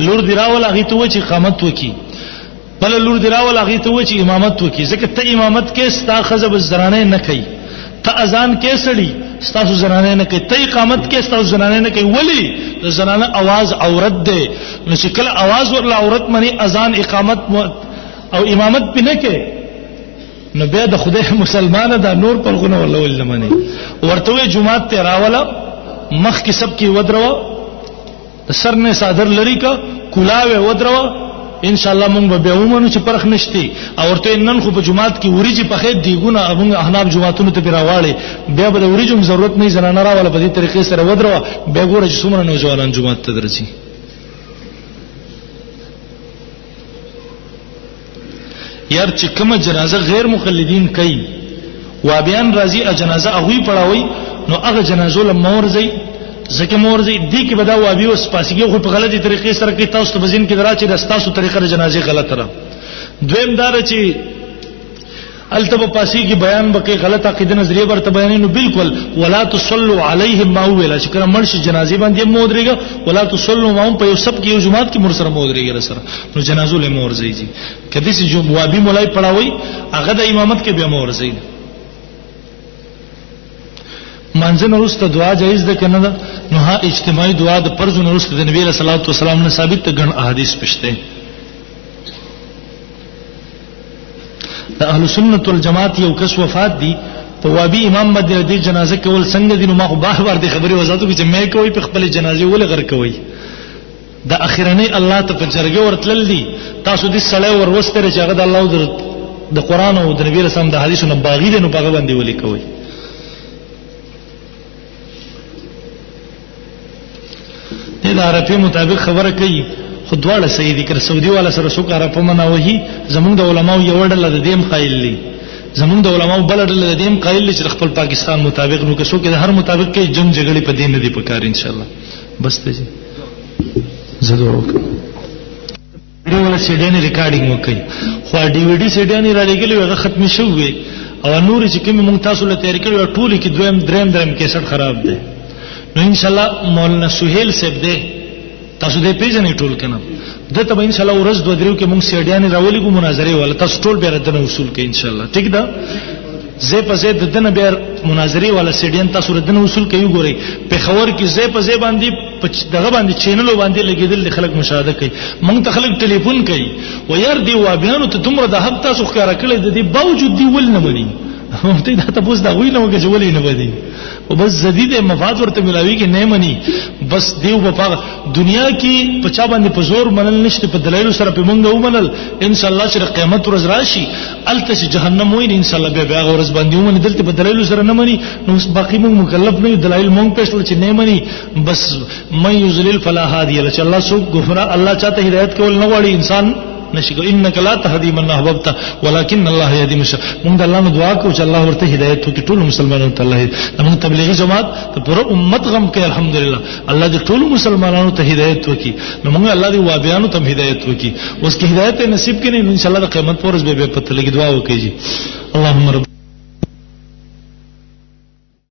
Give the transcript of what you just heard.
لور دی راول هغه ته و چې اقامت وکي، بل لور دی راول هغه ته و چې امامت وکي. ځکه ته امامت کې ستا خزه به زنانه نه کوي، ته اذان کې سړی ستاسو زنانه نه کوي، ته اقامت کې ستاسو زنانه نه کوي. ولی د زنانه आवाज عورت ده، نو چې کله आवाज ورله عورت منی اذان اقامت او امامت پې نه کوي، نو بیا د خدای مسلمانه دا نور پر غونه ولا ول منی. ورته جمعات ته راوله مخ کې سب کې ودروا، د سر نه صادر لري کا کلاوه ودروا، ان شاء الله مونږ به بیا ومنو چې پرخ نشتی. او ورته نن خو په جمعات کې وریجی په خیر دیګونه موږ احناف جمعاتونو ته راواړي، بیا به د وریجو ضرورت نه زنانه راواله په دې طریقې سره ودروا، بیا ګوره چې څومره نوجوانان جمعات ته درځي. یار چې کومه جنازه غیر مقلدین کوي وابیان راځي ا جنازه هغه پړاوي، نو هغه جنازو لمور زی زکه مورځي دې کې بدا وابي او سپاسيږي خو په غلطي طریقې سره کې تاسو ته بزین کې دراچې د تاسو طریقه د جنازې غلطه را. دویم دار چې التب پاسي کې بیان بکې غلط عقیده نظریه ورته بیانینو بالکل ولا تصلوا عليهم ما ویل چې کله مرشي جنازې باندې مودريګه ولا تصلوا ما هم په یو سب کې یو جماعت کې مر سره مودريګه سره، نو جنازو له مورځي جی کدي سي جو وابي مولای پړاوي هغه د امامت کې به مورځي. منځن ورسته دعا جایز ده کنه ده، نو ها اجتماعي دعا د فرض ورسته د نبی صلی الله علیه وسلم نه ثابت ته ګڼ احادیث پښته. د اهل سنت والجماعت یو کس وفات دي په وابي امام باندې د جنازه کول څنګه دي، نو ما خو بار بار د خبري وضاحت کوم چې مې کوي په خپل جنازه ول غر کوي. د اخرنی الله ته په جرګه ورتلل دي، تاسو دې سړی وروستره چې هغه د الله د قران او د نبی رسول الله د حدیثونو باغی دي، نو په باندې ولي کوي. د عرفه مطابق خبره کوي خو دواړه صحیح دي. کړه سعودي والا سره څوک عرفه مناوهي، زمونږ د علماو یو ډله د دیم قایل دي، زمونږ د علماو بل ډله د دیم قایل دي چې خپل پاکستان مطابق نو که څوک د هر مطابق کې جنگ جګړې په دین نه دي پکار ان شاء الله. بس ته زه دوه وکړم ویډیو ولا سیډانی ریکارډینګ وکړي، خو ډي وی ډي سیډانی را لګلې هغه ختم شوې، او نور چې کوم مونږ تاسو له تیار کړو ټول کې دویم دریم کیسټ خراب دی. نو ان شاء الله مولانا سہیل صاحب دې تاسو دې پیژنې ټول کنه دته به ان شاء الله ورځ دوه درو کې مونږ سیډیانې راولې کو مناظره ولا تاسو ټول به ردنه وصول کې ان شاء الله ٹھیک ده. زه په زه دنه بیا مناظره ولا سیډیان تاسو ردنه وصول کوي. ګوري په خبر کې زه په زه باندې دغه باندې چینل باندې لګیدل خلک مشاهده کوي، مونږ ته خلک ټلیفون کوي و یار دی وابیانو ته دومره د حق تاسو ښکارا کړی د دې باوجود دی ول نه مني ته دا تاسو دا وی نه وګه جوړې نه ودی او بس زدید مفاد ورته ملاوي کې نه مني. بس دیو په دنیا کې په چا باندې په زور منل نشته، په دلایل سره په مونږ ومنل ان شاء الله چې قیامت ورځ راشي الته چې جهنم وای ان شاء الله بیا ورځ باندې ومني، دلته په دلایل سره نه مني، نو باقي مونږ مکلف نه یو، دلایل مونږ پېښل چې نه مني. بس مې یذلل فلا هادی له چې الله سو غفرا الله چاته هدایت کول نه غواړي انسان نشي انك لا تهدي من احببت ولكن الله يهدي من يشاء. موږ الله نو دعا کوو چې الله ورته هدایت وکړي، ټول مسلمانانو ته الله موږ تبلیغي جماعت ته پوره امت غم کوي الحمدلله الله دې ټول مسلمانانو ته هدایت وکړي. نو موږ الله دې وابیانو ته هدایت وکړي، اوس کې هدایت نصیب کړي ان شاء الله د قیامت پر ورځ به پته لګي. دعا وکړي اللهم رب